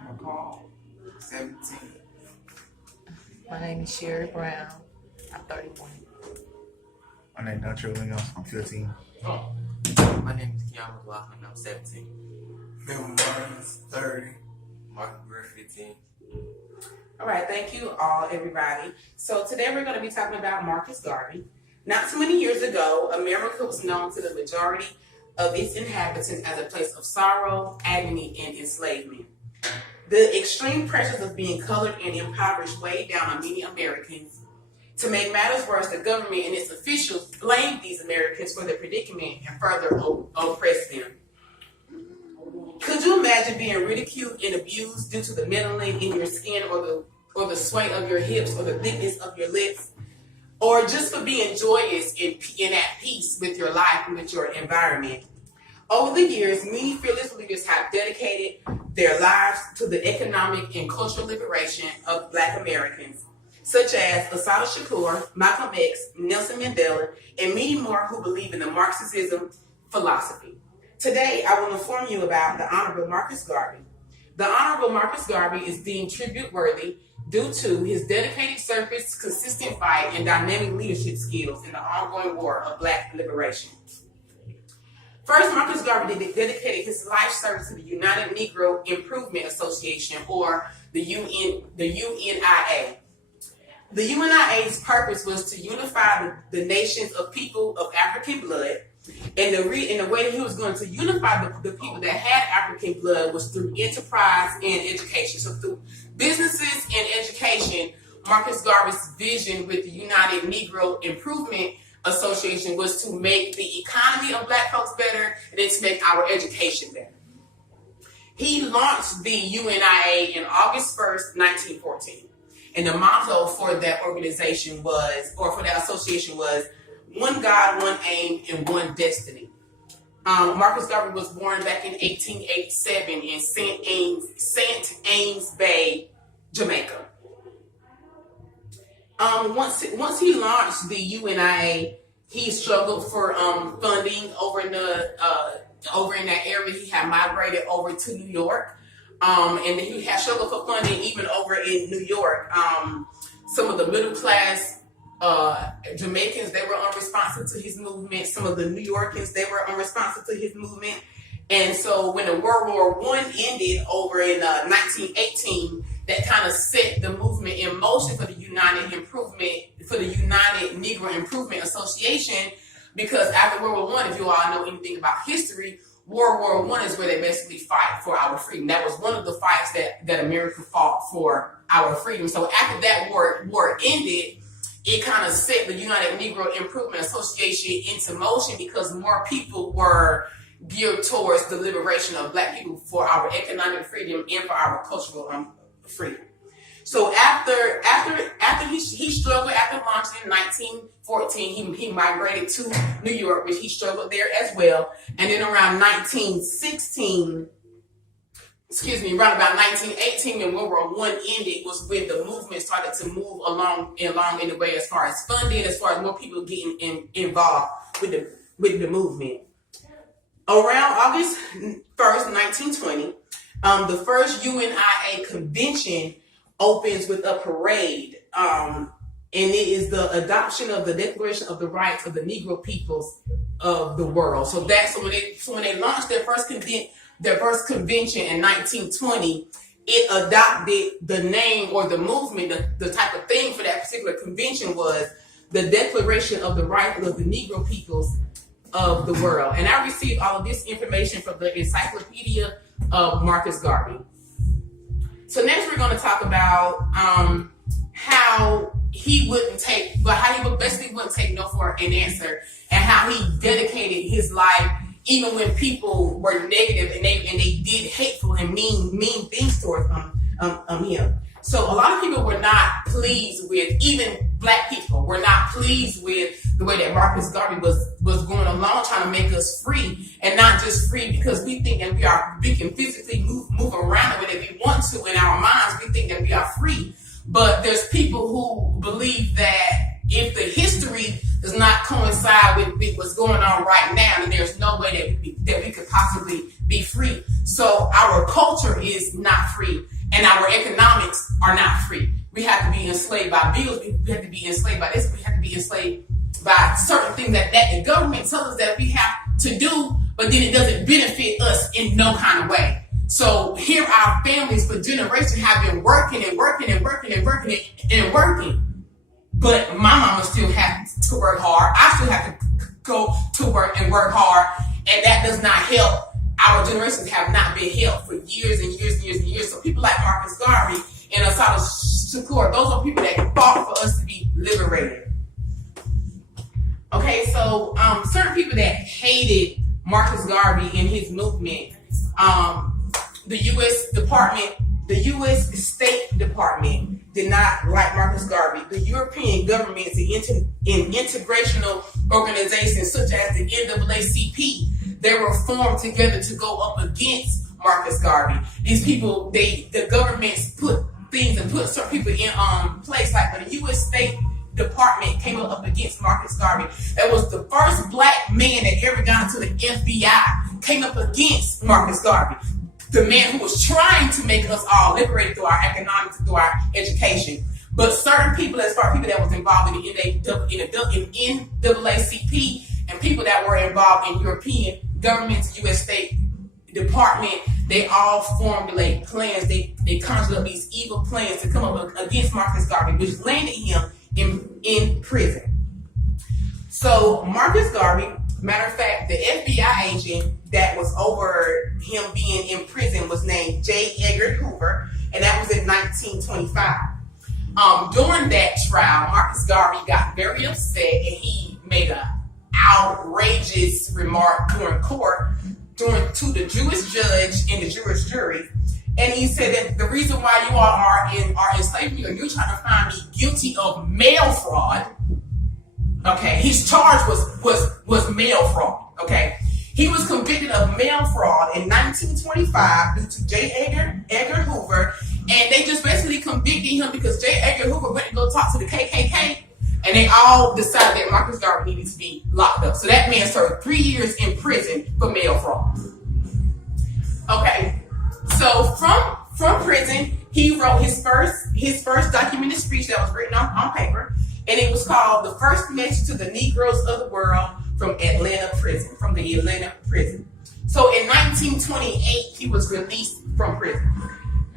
McCall, 17. My name is Sherry Brown. I'm 31. My name is Nacho Williams. I'm 15. My name is Keon McLaughlin. I'm 17. Bill Martin's 30. Martin Greer, 15. All right, thank you all, everybody. So today we're going to be talking about Marcus Garvey. Not too many years ago, America was known to the majority of its inhabitants as a place of sorrow, agony, and enslavement. The extreme pressures of being colored and impoverished weighed down on many Americans. To make matters worse, the government and its officials blamed these Americans for their predicament and further oppressed them. Could you imagine being ridiculed and abused due to the melanin in your skin or the sway of your hips or the thickness of your lips? Or just for being joyous and at peace with your life and with your environment? Over the years, many fearless leaders have dedicated their lives to the economic and cultural liberation of Black Americans, such as Assata Shakur, Malcolm X, Nelson Mandela, and many more who believe in the Marxism philosophy. Today, I will inform you about the Honorable Marcus Garvey. The Honorable Marcus Garvey is deemed tribute-worthy due to his dedicated service, consistent fight, and dynamic leadership skills in the ongoing war of Black liberation. First, Marcus Garvey dedicated his life service to the United Negro Improvement Association, or the UNIA. The UNIA's purpose was to unify the nations of people of African blood, and the way he was going to unify the people that had African blood was through enterprise and education. So through businesses and education, Marcus Garvey's vision with the United Negro Improvement Association was to make the economy of Black folks better and then to make our education better. He launched the UNIA in August 1st, 1914. And the motto for that organization was, or for that association was, one God, one aim, and one destiny. Marcus Garvey was born back in 1887 in St. Ames Bay, Jamaica. Once he launched the UNIA, he struggled for funding over in that area. He had migrated over to New York, and he had struggled for funding even over in New York. Some of the middle class Jamaicans, they were unresponsive to his movement. Some of the New Yorkers, they were unresponsive to his movement. And so when the World War I ended over in 1918, that kind of set the movement in motion for the United Negro Improvement Association, because after World War I, if you all know anything about history, World War I is where they basically fight for our freedom. That was one of the fights that America fought for our freedom. So after that war ended, it kind of set the United Negro Improvement Association into motion because more people were geared towards the liberation of Black people for our economic freedom and for our cultural freedom. So after he struggled after launching in 1914, he migrated to New York, which he struggled there as well. And then around 1918, around about 1918, when World War I ended, was when the movement started to move along in the way as far as funding, as far as more people getting involved with the movement. Around August 1st, 1920, the first UNIA convention opens with a parade, and it is the adoption of the Declaration of the Rights of the Negro Peoples of the World. So that's when they launched their first convention in 1920, it adopted the name or the movement, the type of thing for that particular convention was the Declaration of the Rights of the Negro Peoples of the World. And I received all of this information from the Encyclopedia of Marcus Garvey. So next we're going to talk about how he wouldn't take no for an answer, and how he dedicated his life even when people were negative and they did hateful and mean things towards him. So a lot of people were not pleased with, even Black people were not pleased with the way that Marcus Garvey was going along trying to make us free, and not just free because we think that we can physically move around the way that we want to in our minds. We think that we are free, but there's people who believe that if the history does not coincide with what's going on right now, then there's no way that we could possibly be free. So our culture is not free, and our economics are not free. We have to be enslaved by bills. We have to be enslaved by this. We have to be enslaved by certain things that the government tells us that we have to do, but then it doesn't benefit us in no kind of way. So here our families for generations have been working and working and working and working and working. But my mama still has to work hard. I still have to go to work and work hard. And that does not help. Our generations have not been helped for years and years and years and years. So people like Marcus Garvey and Assata Shakur, those are people that fought for us to be liberated. Okay, so certain people that hated Marcus Garvey and his movement, the U.S. State Department did not like Marcus Garvey. The European governments and integrational organizations such as the NAACP, they were formed together to go up against Marcus Garvey. These people, the governments put things and put certain people in place. Like when the U.S. State Department came up against Marcus Garvey, that was the first black man that ever got into the FBI, came up against Marcus Garvey, the man who was trying to make us all liberated through our economics, through our education. But certain people, as far as people that was involved in the NAACP and people that were involved in European governments, U.S. State Department, they all formulate plans. They conjured up these evil plans to come up against Marcus Garvey, which landed him in prison. So Marcus Garvey, matter of fact, the FBI agent that was over him being in prison was named J. Edgar Hoover, and that was in 1925. During that trial, Marcus Garvey got very upset and he made an outrageous remark during court to the Jewish judge and the Jewish jury. And he said that the reason why you all are in slavery, or you're trying to find me guilty of mail fraud. Okay, his charge was mail fraud. Okay, he was convicted of mail fraud in 1925 due to J. Edgar Hoover, and they just basically convicted him because J. Edgar Hoover went to go talk to the KKK, and they all decided that Marcus Garvey needed to be locked up. So that man served 3 years in prison for mail fraud. Okay. So from prison, he wrote his first documented speech that was written on paper, and it was called "The First Message to the Negroes of the World from the Atlanta prison." So in 1928, he was released from prison.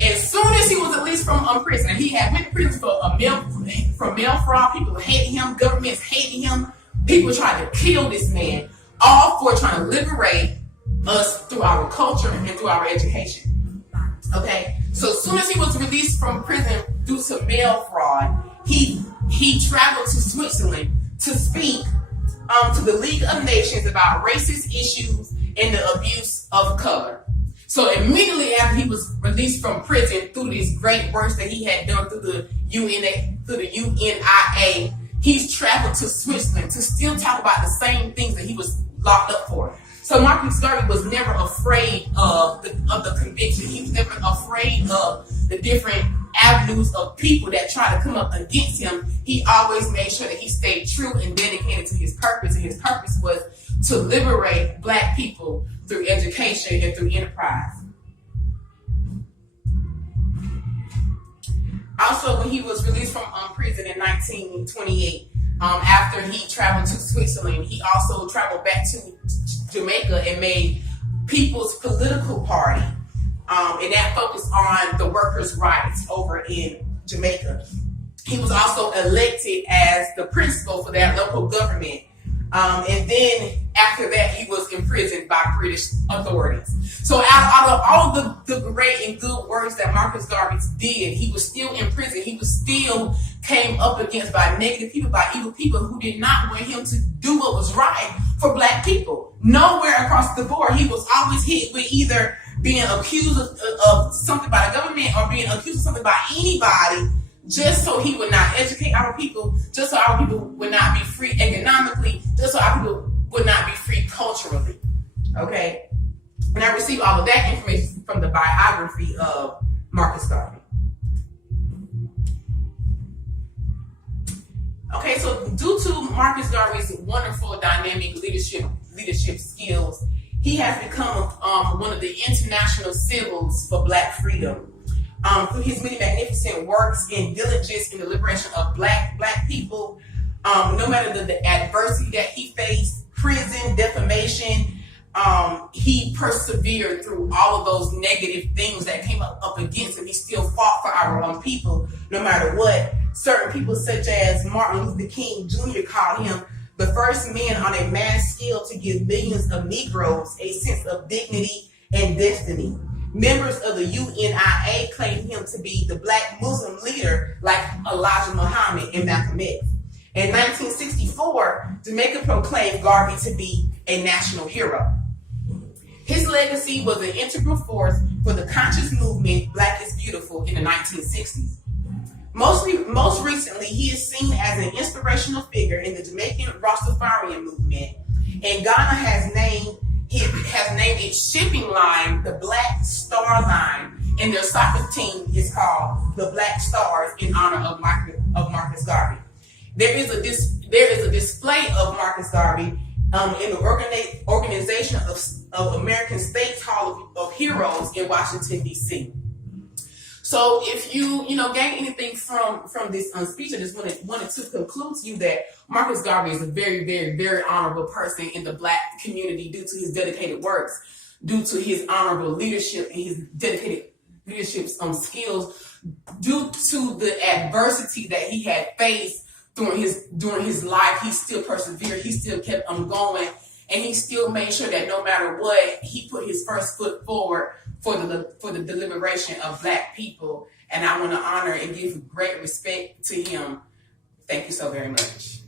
As soon as he was released from prison, he had been in prison for mail fraud. People hated him. Governments hated him. People tried to kill this man, all for trying to liberate us through our culture and through our education. Okay, so as soon as he was released from prison due to mail fraud, he traveled to Switzerland to speak to the League of Nations about racist issues and the abuse of color. So immediately after he was released from prison through these great works that he had done through the UNIA, he's traveled to Switzerland to still talk about the same things that he was locked up for. So Marcus Garvey was never afraid of the conviction. He was never afraid of the different avenues of people that try to come up against him. He always made sure that he stayed true and dedicated to his purpose. And his purpose was to liberate Black people through education and through enterprise. Also, when he was released from prison in 1928, after he traveled to Switzerland, he also traveled back to Jamaica and made People's Political Party, and that focused on the workers' rights over in Jamaica. He was also elected as the principal for that local government, and then after that, he was imprisoned by British authorities. So out of all the great and good works that Marcus Garvey did, he was still in prison. He was still came up against by negative people, by evil people who did not want him to do what was right for Black people. Nowhere across the board, he was always hit with either being accused of something by the government or being accused of something by anybody, just so he would not educate our people, just so our people would not be free economically, just so our people would not be free culturally. Okay? And I received all of that information from the biography of Marcus Garvey. Okay, so due to Marcus Garvey's wonderful dynamic leadership skills, he has become one of the international symbols for Black freedom. Through his many magnificent works and diligence in the liberation of Black people, no matter the adversity that he faced, prison, defamation, he persevered through all of those negative things that came up against him. He still fought for our own people, no matter what. Certain people, such as Martin Luther King Jr., called him the first man on a mass scale to give millions of Negroes a sense of dignity and destiny. Members of the UNIA claimed him to be the Black Muslim leader like Elijah Muhammad and Malcolm X. In 1964, Jamaica proclaimed Garvey to be a national hero. His legacy was an integral force for the conscious movement Black is Beautiful in the 1960s. Most recently, he is seen as an inspirational figure in the Jamaican Rastafarian movement, and Ghana has named its shipping line the Black Star Line, and their soccer team is called the Black Stars in honor of Marcus Garvey. There is a display of Marcus Garvey in the organization of American States Hall of Heroes in Washington, D.C. So if you gain anything from this speech, I just wanted to conclude to you that Marcus Garvey is a very, very, very honorable person in the Black community due to his dedicated works, due to his honorable leadership and his dedicated leadership skills, due to the adversity that he had faced during his life. He still persevered. He still kept going, and he still made sure that no matter what, he put his first foot forward for the deliberation of Black people. And I want to honor and give great respect to him. Thank you so very much.